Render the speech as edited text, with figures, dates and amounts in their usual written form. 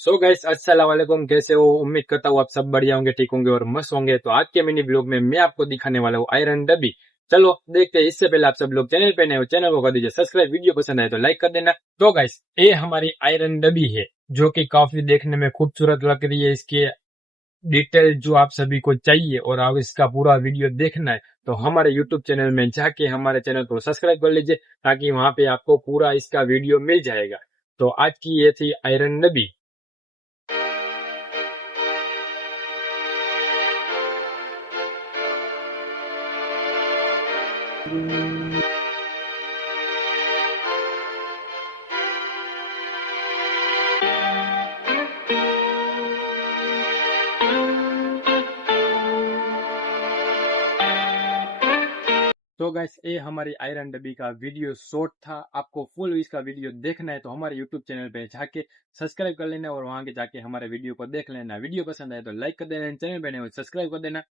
So guys अस्सलाम वालेकुम। कैसे हो? उम्मीद करता हूँ आप सब बढ़िया होंगे, ठीक होंगे और मस्त होंगे। तो आज के मिनी ब्लॉग में मैं आपको दिखाने वाला हूँ आयरन डबी। चलो देखते हैं। इससे पहले आप सब लोग चैनल पे नए हो, चैनल को कर दीजिए सब्सक्राइब। वीडियो पसंद आए तो लाइक कर देना। तो गाइस ये हमारी आयरन डबी है, जो कि काफी देखने में खूबसूरत लग रही है। इसके डिटेल जो आप सभी को चाहिए और आप इसका पूरा वीडियो देखना है तो हमारे यूट्यूब चैनल में जाके हमारे चैनल को सब्सक्राइब कर लीजिए, ताकि वहां पे आपको पूरा इसका वीडियो मिल जाएगा। तो आज की ये थी आयरन डबी। तो गाइस ये हमारी आयरन डबी का वीडियो शॉर्ट था। आपको फुल इसका वीडियो देखना है तो हमारे यूट्यूब चैनल पे जाके सब्सक्राइब कर लेना और वहां के जाके हमारे वीडियो को देख लेना। वीडियो पसंद आए तो लाइक कर देना, चैनल पे नए हो सब्सक्राइब कर देना।